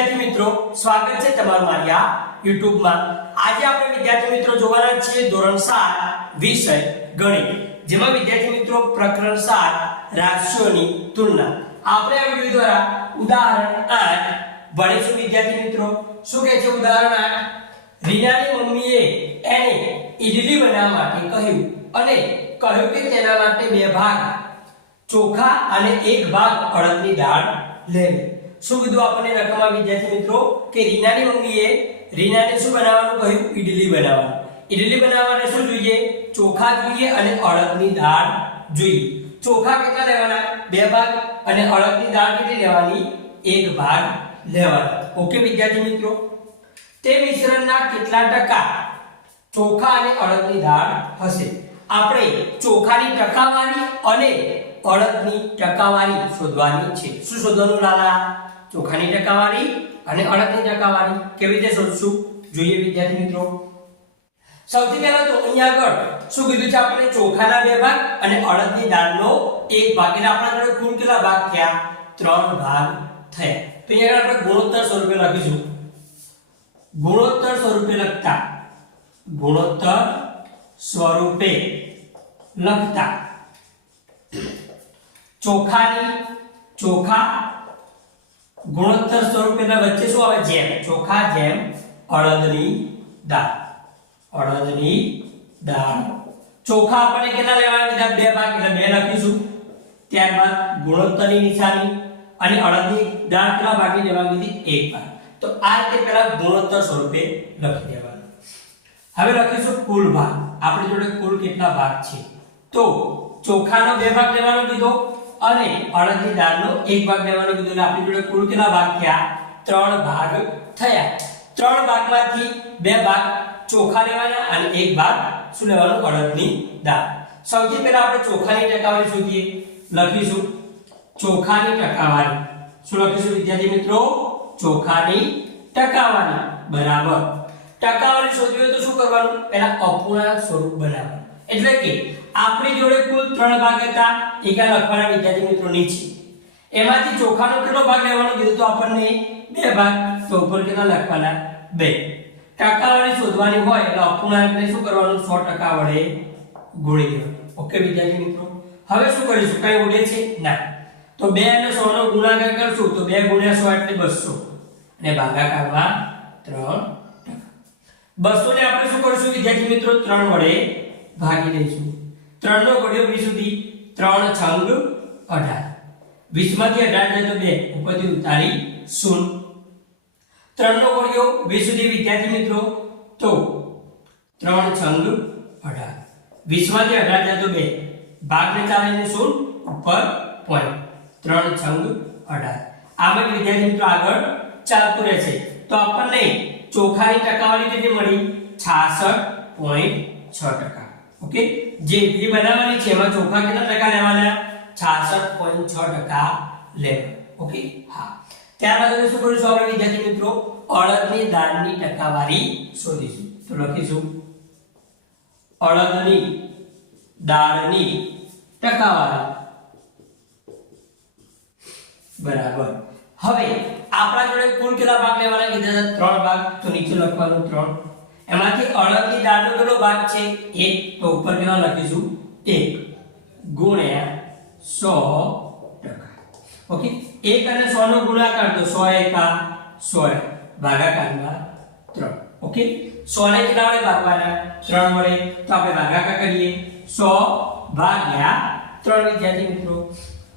વિદ્યાર્થી મિત્રો, સ્વાગત છે તમારું મારી આ YouTube માં આજે આપણે વિદ્યાર્થી મિત્રો જોવાના છીએ ધોરણ 7 વિષય ગણિત, જેમાં વિદ્યાર્થી મિત્રો પ્રકરણ 7 રાશિઓની તુલના. આપણે આ વિડિયો દ્વારા ઉદાહરણ 8 ભણીશું વિદ્યાર્થી મિત્રો. શું કહે છે ઉદાહરણ 8 રીનાની મમ્મીએ એને ઈડલી બનાવવા માટે કહ્યું અને કહ્યું કે તેના માટે બે ભાગ, ચોખા અને એક ભાગ અડદની દાળ લેવી. શું કીધું આપણને રકમમાં વિદ્યાર્થી મિત્રો? કે રીનાની મમ્મીએ રીનાને શું બનાવવાનું કહ્યું? ઈડલી બનાવવાનું. ઈડલી બનાવવાને શું જોઈએ? ચોખા જોઈએ અને અડદની દાળ જોઈએ. ચોખા કેટલા લેવાના? બે ભાગ અને અડદની દાળ કેટલી લેવાની? એક ભાગ લેવાનો. ઓકે વિદ્યાર્થી મિત્રો? તે મિશ્રણના કેટલા ટકા ચોખા અને અડદની દાળ હશે? આપણે ચોખાની ટકાવારી અને અડદની ટકાવારી શોધવાની છે. શું શોધવાનું, લાલા? ચોખાની ટકાવારી અને અડદની ટકાવારી કેવી રીતે શોધશું? જોઈએ વિદ્યાર્થી મિત્રો. સૌથી પહેલા તો અહીંયા આગળ શું કીધું છે આપણે ચોખાના બે ભાગ અને અડદની દાળનો એક ભાગ. એટલે આપણા જોડે કુલ કેટલા ભાગ થયા? ત્રણ ભાગ થયા. તો અહીંયા આગળ આપણે ગુણોત્તર સ્વરૂપે લખીશું. ગુણોત્તર સ્વરૂપે લખતા, ગુણોત્તર સ્વરૂપે લખતા ચોખાની ચોખા ગુણોત્તર સ્વરૂપ એટલે વચ્ચે શું આવે? જેમ. ચોખા, જેમ. અડદની દાળ. અડદની દાળ. ચોખા આપણે કેટલા લેવાના? કીધા બે ભાગ, એટલે બે લખીશું. ત્યારબાદ ગુણોત્તરની નિશાની અને અડદની દાળ કેટલા ભાગે લેવા કીધી એક ભાગ. તો આ રીતે પહેલા ગુણોત્તર સ્વરૂપે લખી દેવાનું. હવે લખીશું કુલ ભાગ. આપણી જોડે કુલ કેટલા ભાગ છે? તો ચોખાનો બે ભાગ લેવાનો કીધો. અને અડદની દાળનો એક ભાગ લેવાનો કીધું એટલે આપણી જોડે કુલ કેટલા ભાગ થયા? ત્રણ ભાગ થયા. ત્રણ ભાગમાંથી બે ભાગ ચોખા લેવાના અને એક ભાગ શું લેવાનું? અડદની દાળ. સૌથી પહેલા આપણે ચોખાની ટકાવારી શોધીએ. લખીશું. ચોખાની ટકાવારી. શું લખીશું વિદ્યાર્થી મિત્રો? ચોખાની ટકાવારી. બરાબર. ટકાવારી શોધવી હોય તો શું કરવાનું? પહેલા અપૂર્ણાંક સ્વરૂપ બનાવવાનું એટલે કે આપણી જોડે કુલ ત્રણ ભાગ હતા. એકા લખવાના વિદ્યાર્થી મિત્રો નીચે એમાંથી ચોખાનો કેટલો ભાગ લેવાનો કીધું તો આપણને બે ભાગ. તો ઉપર કેટલા લખવાના? બે. ટકાવારી શોધવાની હોય એટલે અપૂર્ણાંકને શું કરવાનું? 100% વડે ગુણી દેવાનું. ઓકે વિદ્યાર્થી મિત્રો? હવે શું કરીશું? કઈ ઉડે છે? ના. તો 2 અને 100 નો ગુણાકાર કરશું તો 2 ગુણ્યા 100 એટલે 200 અને ભાગાકારમાં 3 200 ને આપણે શું કરીશું વિદ્યાર્થી મિત્રો? 3 વડે ભાગી દઈશું 3 નો ઘડિયો 20 સુધી, ત્રણ છંગ 18 20 માંથી 18 જાય 2 ઉપરથી ઉતારી 0 3 નો ઘડિયો 20 સુધી, વિદ્યાર્થી મિત્રો, તો ત્રણ છંગ 18 20 માંથી 18 જાય તો 2 ભાગને ચાલીને 0 ઉપર પોઈન્ટ. ત્રણ છંગ 18 આમ વિદ્યાર્થી મિત્રો આગળ ચાલતું રહેશે. તો આપણને ચોખાની ટકાવારી કેટલી મળી? 66.6% ઓકે? જે ઇડલી બનાવવાની છે, એમાં ચોખા કેટલા ટકા લેવાના? 66.6% લેવા ઓકે? હા. ત્યારબાદ શું કરીશું આપણે વિદ્યાર્થી મિત્રો? અડદની દાળની ટકાવારી શોધીશું. તો લખીશું. અડદની દાળની ટકાવારી. બરાબર. હવે આપણા જોડે કુલ કેટલા ભાગ લેવાના? કીધા હતા ત્રણ ભાગ. તો નીચે લખવાનું ત્રણ. એમાંથી અડદની દાળનો કેટલો ભાગ છે. એક, તો ઉપર કેટલા લખીશું. એક ગુણ્યા સો ટકા. ઓકે? એક અને સો નો ગુણાકાર તો સો એકા, સો ભાગાકારમાં ત્રણ. ઓકે? સો ને કેટલા વડે ભાગવાના? ત્રણ વડે. તો આપણે ભાગાકાર કરીએ. સો ભાગ્યા ત્રણ વિદ્યાર્થી મિત્રો.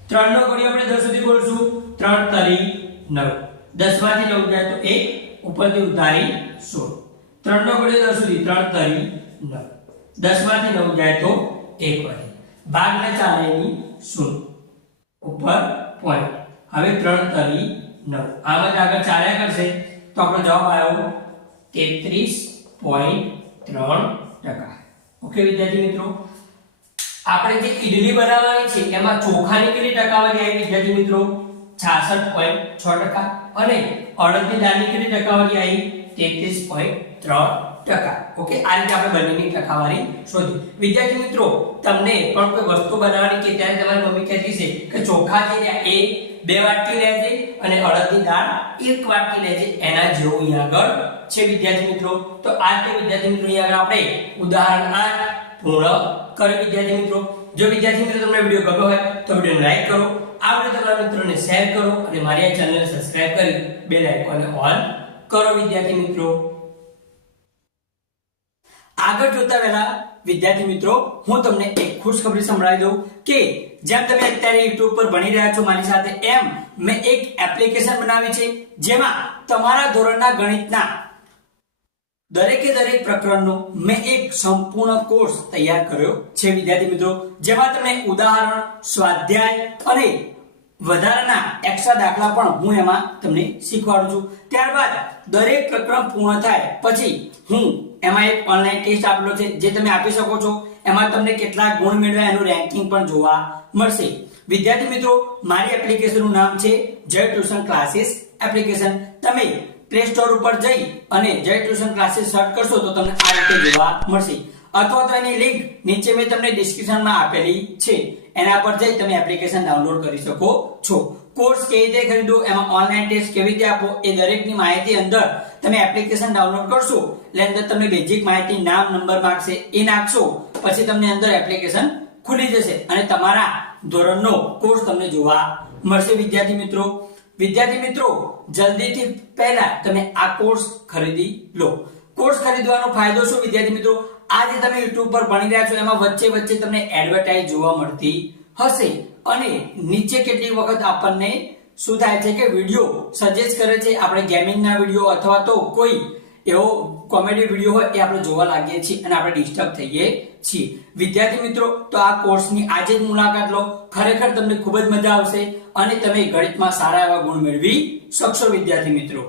ત્રણ નો ઘડિયો આપણે દસ સુધી બોલશું. ત્રણ તરી નવ. દસમાંથી નવ જાય તો એક. ઉપરથી ઉતારી સોળ. ત્રણ નો ઘડિયો દસ સુધી ત્રણ તરી નવ દસમાંથી નવ જાય તો એક વધે ભાગ ને ચાલે એની શૂન્ય. ઉપર પોઈન્ટ હવે ત્રણ તરી નવ. આમ જ આગળ ચાલ્યા કરશે. તો આપણો જવાબ આવ્યો તેત્રીસ પોઈન્ટ ત્રણ ટકા. ઓકે, વિદ્યાર્થી મિત્રો? આપણે જે ઈડલી બનાવવાની છે, એમાં ચોખાની કેટલી ટકાવારી આવી, વિદ્યાર્થી મિત્રો? 66.6% અને અડદની દાળની કેટલી ટકાવારી આવી? 33.3% ઓકે, આ રીતે આપણે બંનેની ટકાવારી શોધી. વિદ્યાર્થી મિત્રો, તમને પણ કોઈ વસ્તુ બનાવવાની કે ત્યારે તમારી મમ્મી કહેતી છે કે ચોખા છે ત્યાં એ બે વાટકી લેજે અને અડદની દાળ એક વાટકી લેજે એના જેવું અહીંયા આગળ છે વિદ્યાર્થી મિત્રો. તો આ રીતે વિદ્યાર્થી મિત્રો અહીંયા આગળ આપણે ઉદાહરણ 8 પૂર્ણ કર્યું વિદ્યાર્થી મિત્રો. જો વિદ્યાર્થી મિત્રો તમને વીડિયો ગમ્યો હોય તો વિડીયોને લાઈક કરો. આ વીડિયો તમારા મિત્રોને શેર કરો અને મારી આ ચેનલને સબસ્ક્રાઇબ કરી બેલ આઇકોનને ઓન કરો વિદ્યાર્થી મિત્રો. આગળ જોતા પહેલા, વિદ્યાર્થી મિત્રો, હું તમને એક ખુશખબરી સંભળાવી દઉં કે જેમ તમે અત્યારે YouTube પર ભણી રહ્યા છો મારી સાથે, એમ મેં એક એપ્લિકેશન બનાવી છે જેમાં તમારા ધોરણના ગણિતના દરેકે દરેક પ્રકરણનો મેં એક સંપૂર્ણ કોર્સ તૈયાર કર્યો છે વિદ્યાર્થી મિત્રો, જેમાં તમને ઉદાહરણ, સ્વાધ્યાય અને વધારાના એક્સ્ટ્રા દાખલા પણ હું એમાં તમને શીખવાડું છું. ત્યારબાદ દરેક પ્રકરણ પૂર્ણ થાય પછી હું એમાં એક ઓનલાઈન ટેસ્ટ આપેલો છે, જે તમે આપી શકો છો. એમાં તમને કેટલા ગુણ મેળવ્યા એનું રેન્કિંગ પણ જોવા મળશે. વિદ્યાર્થી મિત્રો, મારી એપ્લિકેશનનું નામ છે જય ટ્યુશન ક્લાસીસ એપ્લિકેશન તમે પ્લે સ્ટોર ઉપર જઈ અને જય ટ્યુશન ક્લાસીસ સર્ચ કરશો તો તમને આ રીતે જોવા મળશે. અથવા તો એની લિંક નીચે મેં તમને ડિસ્ક્રિપ્શનમાં આપેલી છે. એના પર જઈ તમે એપ્લિકેશન ડાઉનલોડ કરી શકો છો. કોર્સ કેવી રીતે ખરીદવો, એમાં ઓનલાઈન ટેસ્ટ કેવી રીતે આપો એ દરેકની માહિતી અંદર તમે એપ્લિકેશન ડાઉનલોડ કરશો. એટલે અંદર તમને બેઝિક માહિતી, નામ નંબર માંગશે, એ નાખશો. પછી તમને અંદર એપ્લિકેશન ખુલી જશે અને તમારા ધોરણનો કોર્સ તમને જોવા મળશે. વિદ્યાર્થી મિત્રો વિદ્યાર્થી મિત્રો, જલ્દીથી પહેલા તમે આ કોર્સ ખરીદી લો. કોર્સ ખરીદવાનો ફાયદો શું, વિદ્યાર્થી મિત્રો? આજે તમે YouTube પર ભણી રહ્યા છો, એમાં વચ્ચે વચ્ચે તમને એડવર્ટાઇઝ જોવા મળતી હશે. અને નીચે કેટલીક વખત આપણને શું થાય છે કે વીડિયો સજેસ્ટ કરે છે, આપણે ગેમિંગના વીડિયો અથવા તો કોઈ એવો કોમેડી વીડિયો હોય, એ આપણે જોવા લાગીએ છીએ અને આપણે ડિસ્ટર્બ થઈએ છીએ. વિદ્યાર્થી મિત્રો, તો આ કોર્સની આજે જ મુલાકાત લો. ખરેખર તમને ખૂબ જ મજા આવશે અને તમે ગણિતમાં સારા એવા ગુણ મેળવી શકશો, વિદ્યાર્થી મિત્રો.